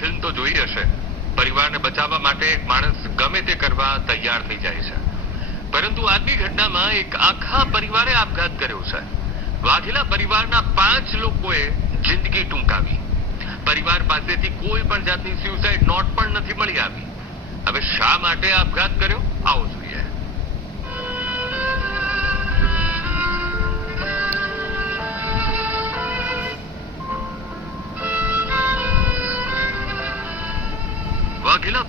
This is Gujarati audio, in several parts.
ફિલ્મ તો જોઈ હશે. પરિવારને બચાવવા માટે એક માણસ ગમે તે કરવા તૈયાર થઈ જાય છે. પરંતુ આજની ઘટનામાં એક આખા પરિવારે આપઘાત કર્યો છે. વાઘેલા પરિવારના પાંચ લોકોએ જિંદગી ટૂંકાવી. પરિવાર પાસેથી કોઈ પણ જાતની સ્યુસાઇડ નોટ પણ નથી મળી આવી. હવે શા માટે આપઘાત કર્યો? આવો જોઈએ.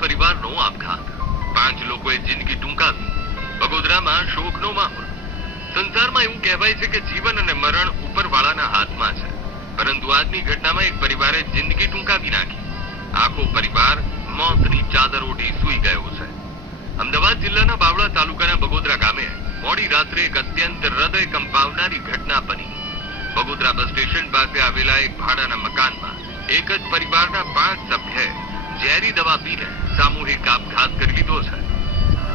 પરિવારનો આપઘાત. પાંચ લોકોએ જિંદગી ટૂંકાવી. વડોદરામાં શોકનો માહોલ. સંસારમાં એવું કહેવાય છે કે જીવન અને મરણ ઉપરવાળાના હાથમાં છે. પરંતુ આજની ઘટનામાં એક પરિવારે જિંદગી ટૂંકાવી નાખી. આખો પરિવાર મોતની ચાદર ઓઢી સૂઈ ગયો છે. અમદાવાદ જિલ્લાના બાવળા તાલુકાના બગોદરા ગામે મોડી રાત્રે એક અત્યંત હૃદય કંપાવનારી ઘટના બની. બગોદરા બસ સ્ટેશન પાસે આવેલા એક ભાડાના મકાનમાં એક જ પરિવારના પાંચ સભ્યએ ઝેરી દવા પીને સામૂહિક આપઘાત કરી લીધો છે.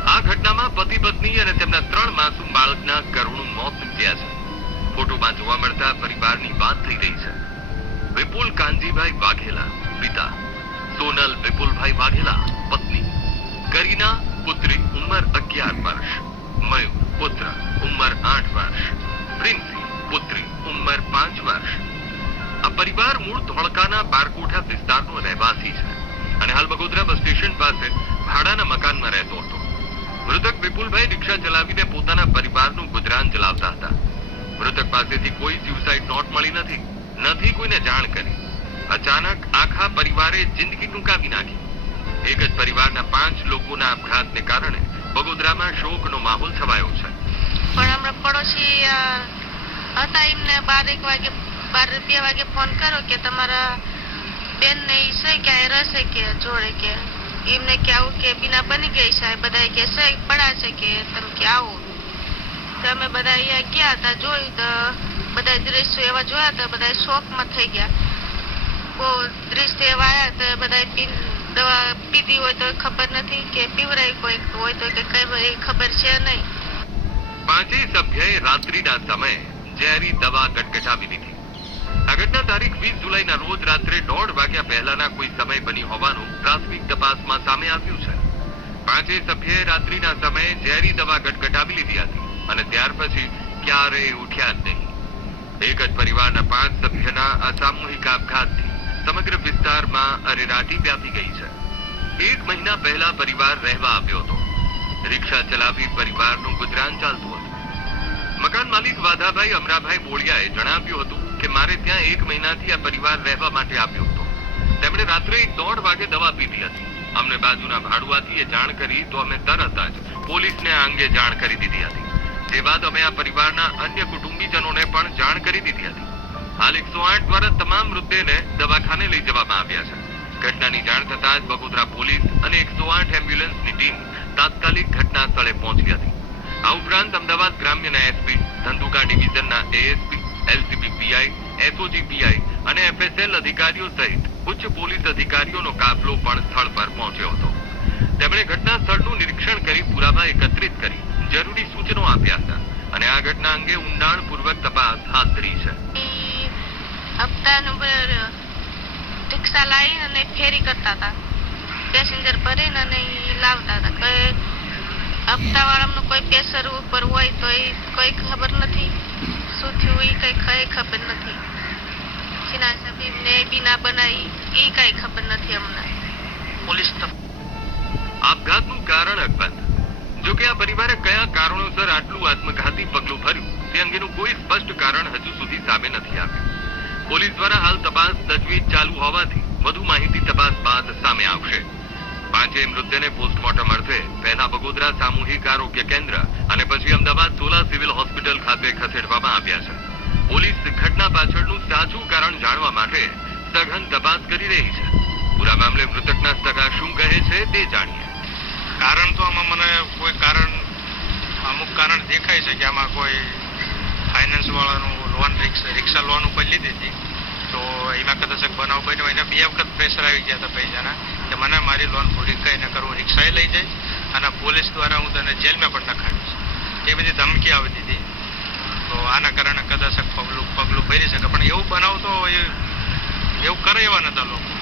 આ ઘટનામાં પતિ પત્ની અને તેમના ત્રણ માસૂમ બાળકના કરુણ મોત નીપજ્યા છે. ફોટોમાં જોવા મળતા પરિવારની વાત થઈ રહી છે. વિપુલ કાનજીભાઈ વાઘેલા, પિતા. સોનલ વિપુલભાઈ વાઘેલા, પત્ની. કરીના, પુત્રી ઉંમર અગિયાર વર્ષ. મયુર પુત્ર, ઉંમર આઠ વર્ષ. પ્રિન્સી, પુત્રી, ઉંમર પાંચ વર્ષ. આ પરિવાર મૂળ ધોળકાના બારકોઠા વિસ્તારનો રહેવાસી છે. સ્ટેશન પાસે ભાડાના મકાનમાં રહેતો હતો. મૃતક વિપુલભાઈ રિક્ષા ચલાવીને પોતાના પરિવારનું ગુજરાન ચલાવતા હતા. મૃતક પાસેથી કોઈ સ્યુસાઇડ નોટ મળી નથી નથી કોઈને જાણ કરી. અચાનક આખા પરિવારે જિંદગી ટૂંકાવી નાખી. એક જ પરિવારના પાંચ લોકોના આપઘાતને કારણે બગોદરામાં શોકનો માહોલ છવાયો છે. પણ હમણાં પડોશી હતા એમને બાર એક વાગે, બાર બે વાગે ફોન કર્યો કે તમારા બેન ને ઈ છે કે રહેશે કે જોડે કે એમને કે આવું કે બીના બની ગઈ છે બધા કે છે પડા છે કે તમે કે આવો. તો બધા અહીંયા ગયા હતા, જોયું તો બધા દ્રશ્યો એવા જોયા તો બધા શોકમાં થઈ ગયા. બહુ દ્રશ્ય એવા આવ્યા તો બધા દવા પીધી હોય તો ખબર નથી કે પીવરાય કોઈ, હોય તો કે કઈ ખબર છે નહીં. પાંચેય સભ્યએ રાત્રિના સમયે ઝેરી દવા ગટગટાવી લીધી. આ તારીખ વીસ જુલાઈના રોજ રાત્રે દોઢ વાગ્યા પહેલાના કોઈ સમય બની હોવાનું પ્રાથમિક તપાસમાં સામે આવ્યું છે. પાંચેય સભ્યએ રાત્રિના સમયે ઝેરી દવા ગટગટાવી લીધી હતી અને ત્યાર પછી ક્યારેય ઉઠ્યા જ નહીં. એક જ પરિવારના પાંચ સભ્યના અસામૂહિક આપઘાતથી સમગ્ર વિસ્તારમાં અરેરાટી વ્યાપી ગઈ છે. એક મહિના પહેલા પરિવાર રહેવા આવ્યો હતો. રિક્ષા ચલાવી પરિવારનું ગુજરાન ચાલતું હતું. મકાન માલિક વાધાભાઈ અમરાભાઈ બોળિયાએ જણાવ્યું હતું કે મારે ત્યાં એક મહિનાથી આ પરિવાર રહેવા માટે આવ્યો હતો. તેમણે રાત્રે દોઢ વાગે દવા પીધી હતી. અમને બાજુના ભાડુઆથી જાણ કરી તો અમે તરત જ પોલીસને આ અંગે જાણ કરી દીધી હતી. જે બાદ અમે આ પરિવારના અન્ય કુટુંબીજનોને પણ જાણ કરી દીધી હતી. હાલ એકસો આઠ દ્વારા તમામ મૃતદેહને દવાખાને લઈ જવામાં આવ્યા છે. ઘટનાની જાણ થતાં જ બગોદરા પોલીસ અને એકસો આઠ એમ્બ્યુલન્સની ટીમ તાત્કાલિક ઘટના સ્થળે પહોંચી હતી. આ ઉપરાંત અમદાવાદ ગ્રામ્યના એસપી ધંધુકા ડિવિઝનના એએસપી પીઆઈ, એસઓજી પીઆઈ અને એફએસએલ અધિકારીઓ સહિત ઉચ્ચ પોલીસ અધિકારીઓનો કાફલો પણ સ્થળ પર પહોંચ્યો હતો. તેમણે ઘટના સ્થળનું નિરીક્ષણ કરી પુરાવા એકત્રિત કરી, જરૂરી સૂચનો આપ્યા હતા અને આ ઘટના અંગે ઊંડાણપૂર્વક તપાસ હાથ ધરી છે. હપ્તા નંબર રિક્ષા લાવીને અને ફેરી કરતા હતા. પેસેન્જર ભરીને અને લાવતા હતા. કોઈ હપ્તા વાળાનું કોઈ પેસર ઉપર હોય તો એ કોઈ ખબર નથી. શું થયું એ કઈ કઈ ખબર નથી. સિના બી ના બનાવી, એ કઈ ખબર નથી અમને. પોલીસ આપઘાતનું કારણ અકબંધ. જો કે આ પરિવારે કયા કારણોસર આટલું આત્મઘાતી પગલું ભર્યું, તે અંગેનું કોઈ સ્પષ્ટ કારણ હજુ સુધી સામે નથી આવ્યું. પોલીસ દ્વારા હાલ તપાસ તજવીજ ચાલુ હોવાથી વધુ માહિતી તપાસ બાદ સામે આવશે. પાંચેય મૃતદેહને પોસ્ટમોર્ટમ અર્થે પહેલા બગોદરા સામૂહિક આરોગ્ય કેન્દ્ર અને પછી અમદાવાદ સોલા સિવિલ હોસ્પિટલ ખાતે ખસેડવામાં આવ્યા છે. પોલીસ ઘટના પાછળનું સાચું કારણ જાણવા માટે સઘન તપાસ કરી રહી છે. પૂરા મામલે મૃતકના સગા શું કહે છે તે જાણીએ. કારણ તો આમાં મને કોઈ કારણ, અમુક કારણ દેખાય છે કે આમાં કોઈ ફાઇનાન્સ વાળાનું લોન રિક્ષા લોન ઉપર લીધી હતી. તો કદાચ બનાવ બન્યો એને બે વખત પ્રેશર આવી ગયા હતા પૈસાના, કે મને મારી લોન પૂરી કરું રિક્ષાએ લઈ જઈશ અને પોલીસ દ્વારા હું તને જેલમાં પણ નખાડીશ એ બધી ધમકી આવતી હતી તો આના કારણે કદાચ પગલું પગલું ભરી શકે. પણ એવું બનાવ તો એવું કરે એવા નતા લોકો.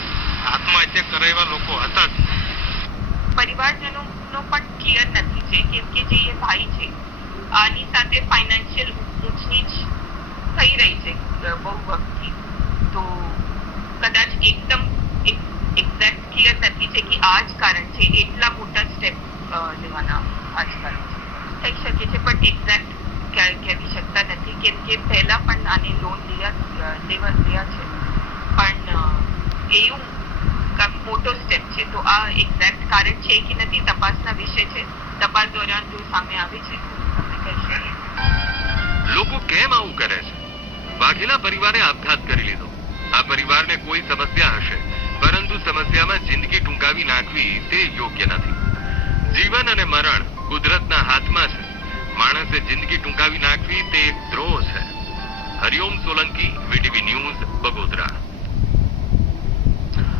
આત્મહત્યા કરે એવા લોકો હતા જ. પરિવારજનો પણ ક્લિયર નથી છે, કેમ કે જે એ ભાઈ છે આની સાથે ફાઇનાન્શિયલ ઊંચ નીચ થઈ રહી છે અ, બહુ વખતથી તો કદાચ એકદમ એક્ઝેક્ટ ક્લિયર નથી છે કે આ જ કારણ છે એટલા મોટા સ્ટેપ લેવાના આ છે. થઈ શકે છે પણ એક્ઝેક્ટ કહેવી શકતા નથી. કેમ કે પહેલા પણ આને લોન અ, લેવા લીયા છે. પણ એવું મોટો સ્ટેપ છે. તો આ એક્ઝેક્ટ કારણ છે કે નથી તપાસના વિષય છે. તપાસ દોરાન જો સામે આવે છે લોકો કેમ આવું કરે છે? વાઘેલા પરિવારે આપઘાત કરી લીધો. આ પરિવારને કોઈ સમસ્યા હશે. પરંતુ સમસ્યામાં જિંદગી ટૂંકાવી નાખવી તે યોગ્ય નથી. જીવન અને મરણ કુદરતના હાથમાં છે. માણસે જિંદગી ટૂંકાવી નાખવી તે એક દ્રોહ છે. Hariom Solanki, VTV news, Bagodara.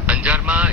અંજારમાં